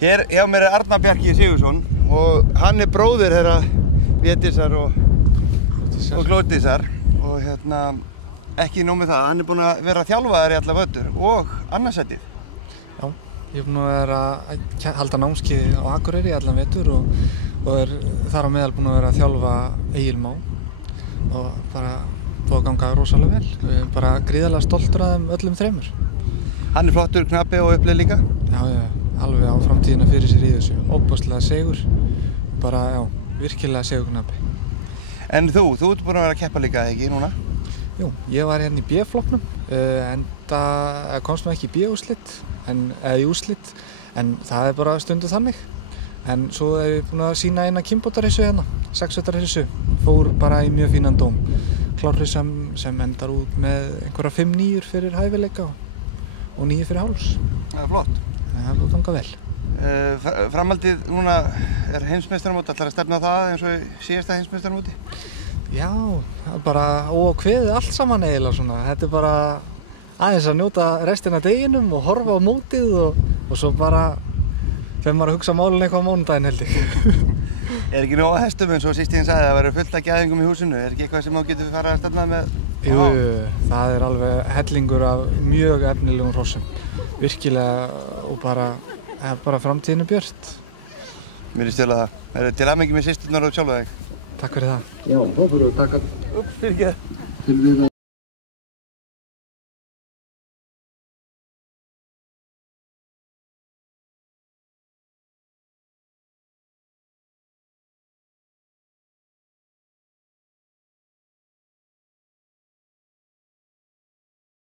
Hér hjá mér Arnar Bjarki Sigurðsson og hann bróðir þeirra Védísar og Glódísar og ekki nóg með það, hann búinn að vera þjálfaður í alla vötur og annarsætið. Já, ég búinn að vera að halda námskeið á Akureyri í allan vetur og þar á meðal búinn að vera að þjálfa Egil Má og bara búið að ganga rosalega vel. Við erum bara gríðarlega stoltur af þeim öllum þremur. Hann flottur knappi og uppleið líka? Já, alveg á framtíðina fyrir sér í þessu. Óbúslega segur, bara virkilega segurknappi. En þú ert búinn að vera að keppa líka, ekki, núna? Jú, ég var hérna í B-flokknum, enda komst maður ekki í B-úrslit, eða í úrslit, en það bara stundu þannig. En svo ég búinn að sýna eina kynbótarhyssu hérna, 6-vetarhyssu, fór bara í mjög fínan dóm. Klárhissa sem endar út með einhverja 5-9 fyrir hæfileika og 9 fyrir háls. Það er flott. Það er búið að ganga vel. Framhaldið núna heimsmeistaramót, ætlar að stefna á það eins og síðasta heimsmeistaramóti? Já, það er bara óákveðið allt saman eiginlega svona. Þetta er bara aðeins að njóta restina af deginum og horfa á mótið og svo bara þegar maður að hugsa málun eitthvað á mánudaginn held ég. Er ekki nóg að hestum eins og sístíðin sagði að það verður fullt af gæðingum í húsinu? Er ekki eitthvað sem þú getur fara að stefna með? Jú, það er alveg hellingur af mjög efnilegum hrossum. Virkilega og bara framtíðinu björt. Mér finnst vel að það. Er til hamingju með systurnar og sjálfa þig? Takk fyrir það. Já, þá fyrir að taka Upp, fyrirgeðu.